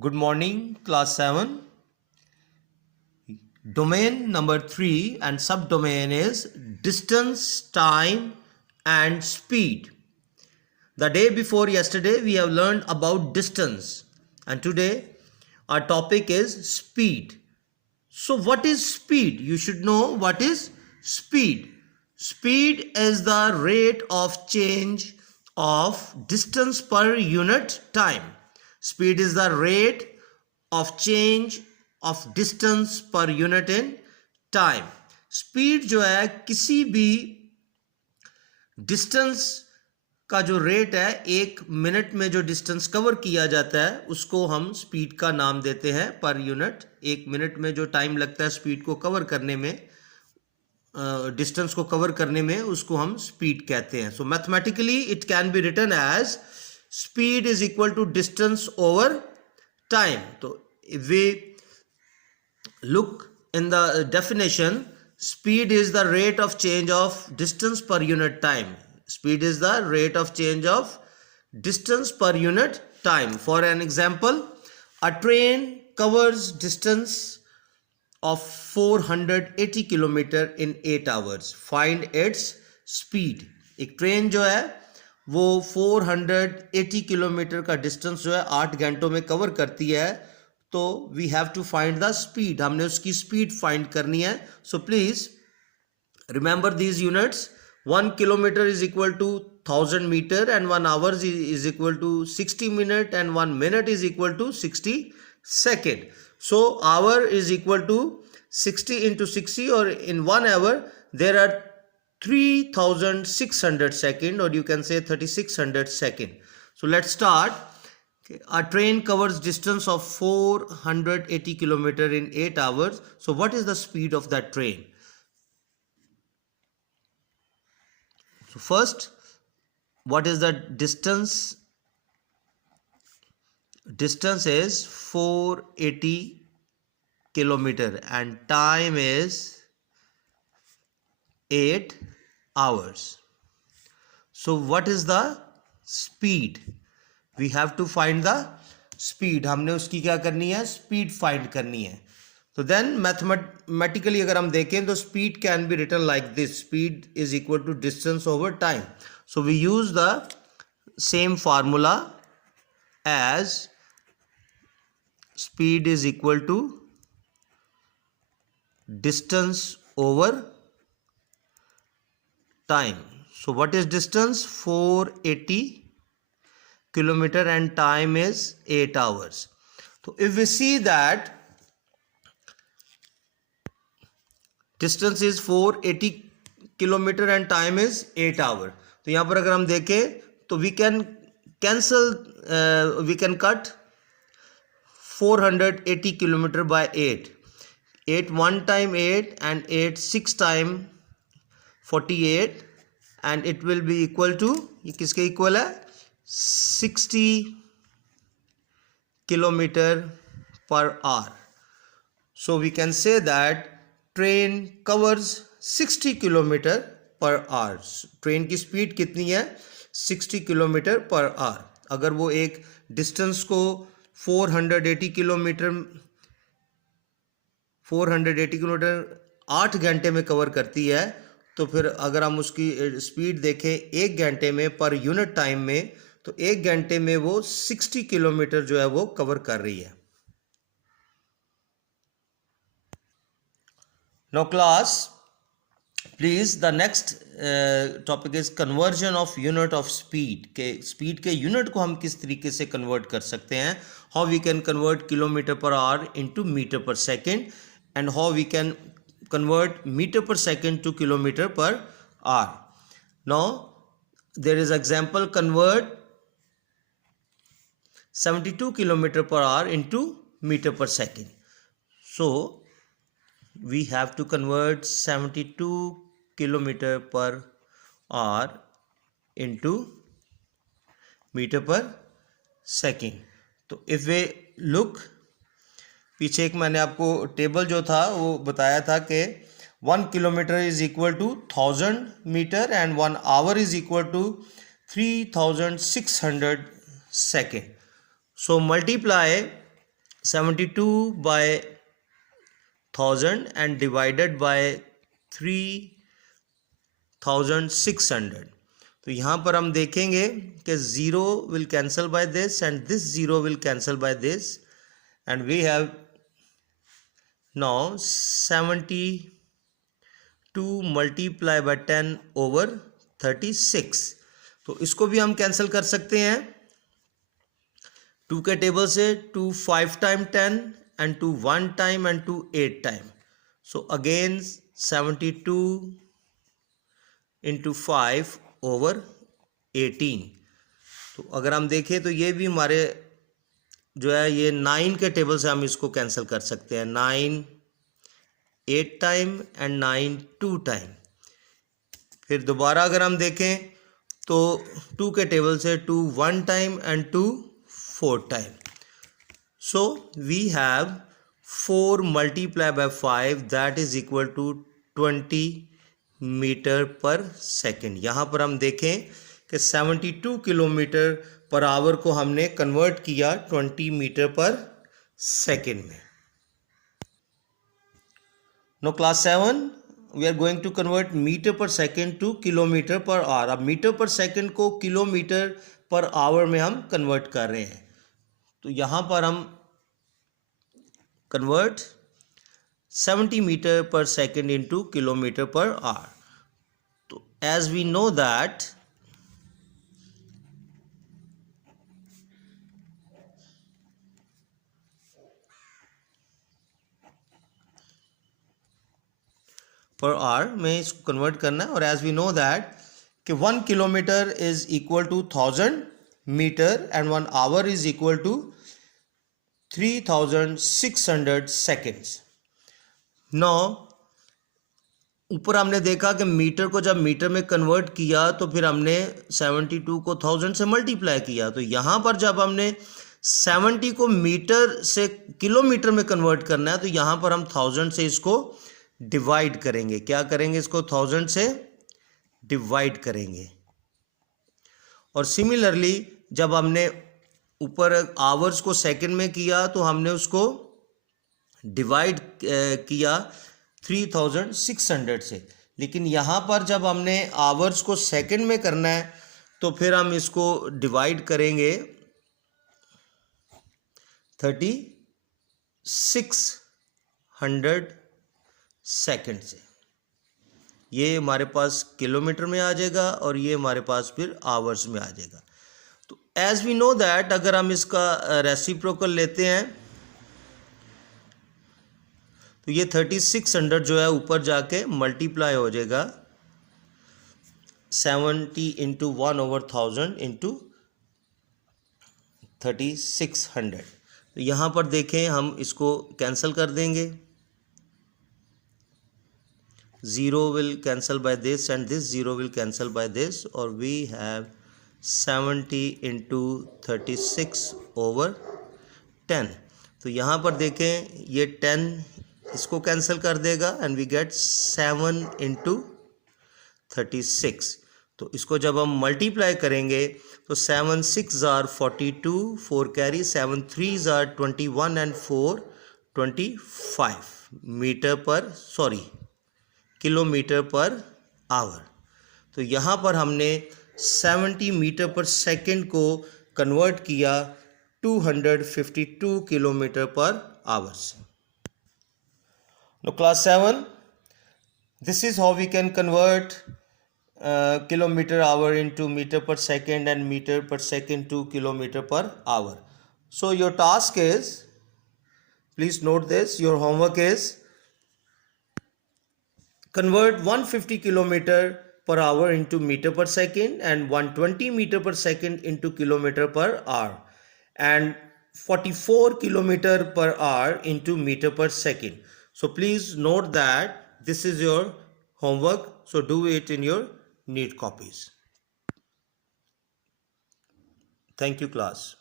Good morning, class 7. Domain number 3 and subdomain is distance, time and speed. The day before yesterday we have learned about distance and today our topic is speed. So what is speed? You should know what is speed. Speed is the rate of change of distance per unit time. Speed is the rate of change of distance per unit in time. Speed जो है किसी भी distance का जो rate है एक minute में जो डिस्टेंस कवर किया जाता है उसको हम स्पीड का नाम देते हैं पर यूनिट. एक मिनट में जो टाइम लगता है स्पीड को कवर करने में, डिस्टेंस को कवर करने में, उसको हम स्पीड कहते हैं. So mathematically it can be written as speed is equal to distance over time. तो if we look in the definition, speed is the rate of change of distance per unit time. Speed is the rate of change of distance per unit time. For an example, a train covers distance of 480 kilometer in 8 hours. Find its speed. एक train जो है वो 480 kilometre का distance जो है 8 घंटों में cover करती है. तो we have to find the speed. हमने उसकी स्पीड फाइंड करनी है. So please remember these units. 1 kilometre is equal to 1000 metre and 1 hours is equal to 60 minute and 1 minute is equal to 60 second. So hour is equal to 60 into 60 और in 1 hour there are 3600 second और you can say 3600 second. So let's start. A train covers distance of 480 kilometer in 8 hours. So what is the speed of that train? So first, what is the distance? Distance is 480 kilometer and time is 8 hours. So what is the speed? We have to find the speed. हमने उसकी क्या करनी है? Speed find करनी है. तो then mathematically अगर हम देखें तो speed can be written like this. Speed is equal to distance over time. So we use the same formula as speed is equal to distance over time. So what is distance? 480 kilometer and time is 8 hours. So if we see that distance is 480 kilometer and time is 8 hour, तो यहाँ पर अगर हम देखें तो we can cancel, we can cut 480 kilometer by 8. 8 1 time 8 and 8 6 time 48 and it will be equal to, ये किसके equal है? 60 kilometer per hour. So we can say that train covers 60 kilometer per hour. Train की speed कितनी है? 60 kilometre per our. अगर वो एक distance को 480 किलोमीटर 8 घंटे में कवर करती है तो फिर अगर हम उसकी स्पीड देखें 1 घंटे में पर यूनिट टाइम में, तो 1 घंटे में वो 60 किलोमीटर जो है वो कवर कर रही है. Now class please the next topic is conversion of unit of speed. के स्पीड के यूनिट को हम किस तरीके से कन्वर्ट कर सकते हैं. How we can convert kilometre per hour into metre per second and how we can convert metre per second to kilometre per hour. Now there is example. Convert 72 kilometer per hour into meter per second. So we have to convert 72 kilometer per hour into meter per second. तो if we look, पीछे एक मैंने आपको table जो था वो बताया था कि 1 kilometre is equal to 1000 metre and 1 hour is equal to 3600 second. So multiply 72 by 1000 and divided by 3600. तो यहाँ पर हम देखेंगे कि 0 will cancel by this and this 0 will cancel by this, and we have now 72 multiply by 10 over 36. तो इसको भी हम कैंसिल कर सकते हैं 2 के टेबल से, 2 5 time 10 and 2 1 time and 2 8 time. So again 72 into 5 over 18. तो अगर हम देखें तो ये भी हमारे जो है ये 9 के टेबल से हम इसको कैंसिल कर सकते हैं. 9 8 टाइम एंड 9 2 टाइम. फिर दोबारा अगर हम देखें तो 2 के टेबल से 2 1 time and 2 4 time. So we have 4 multiplied by 5 that is equal to 20 metre per second. यहाँ पर हम देखें कि 72 किलोमीटर पर आवर को हमने कन्वर्ट किया 20 मीटर पर सेकेंड में. Now class 7 we are going to convert metre per second to kilometre per hour. अब मीटर पर सेकेंड को किलोमीटर पर आवर में हम कन्वर्ट कर रहे हैं. तो यहाँ पर हम convert 70 metre per second into kilometre per hour. तो as we know that per hour में इसको कन्वर्ट करना है. और एज वी नो दैट कि 1 kilometre is equal to 1000 metre and 1 hour is equal to 3600 seconds. No ऊपर हमने देखा कि मीटर को जब मीटर में कन्वर्ट किया तो फिर हमने 72 को 1000 से मल्टीप्लाई किया. तो यहाँ पर जब हमने 70 को मीटर से किलोमीटर में कन्वर्ट करना है तो यहाँ पर हम 1000 से इसको डिवाइड करेंगे. क्या करेंगे? इसको 1000 से डिवाइड करेंगे. और सिमिलरली जब हमने ऊपर आवर्स को सेकंड में किया तो हमने उसको डिवाइड किया 3600 से. लेकिन यहाँ पर जब हमने आवर्स को सेकंड में करना है तो फिर हम इसको डिवाइड करेंगे 3600 सेकंड से. ये हमारे पास किलोमीटर में आ जाएगा और ये हमारे पास फिर आवर्स में आ जाएगा. तो एज वी नो दैट अगर हम इसका रेसिप्रोकल लेते हैं तो ये 3600 जो है ऊपर जाके मल्टीप्लाई हो जाएगा 70 इंटू 1 ओवर 1000 इंटू 3600. तो यहाँ पर देखें हम इसको कैंसिल कर देंगे. 0 will cancel by this and this 0 will cancel by this, or we have 70 into 36 over 10. तो यहाँ पर देखें ये 10 इसको कैंसिल कर देगा and we get 7 into 36. तो इसको जब हम मल्टीप्लाई करेंगे तो 7 6 are 42, 4 carry, 7 3 are 21 and 4 25 metre per kilometre per hour. तो यहाँ पर हमने 70 मीटर पर सेकेंड को कन्वर्ट किया 252 किलोमीटर पर आवर से. Now class 7, this is how we can convert kilometer hour into meter per second and meter per second to kilometer per hour. So your task is, please note this, your homework is convert 150 kilometer per hour into meter per second and 120 meter per second into kilometer per hour and 44 kilometer per hour into meter per second. So please note that this is your homework. So do it in your neat copies. Thank you class.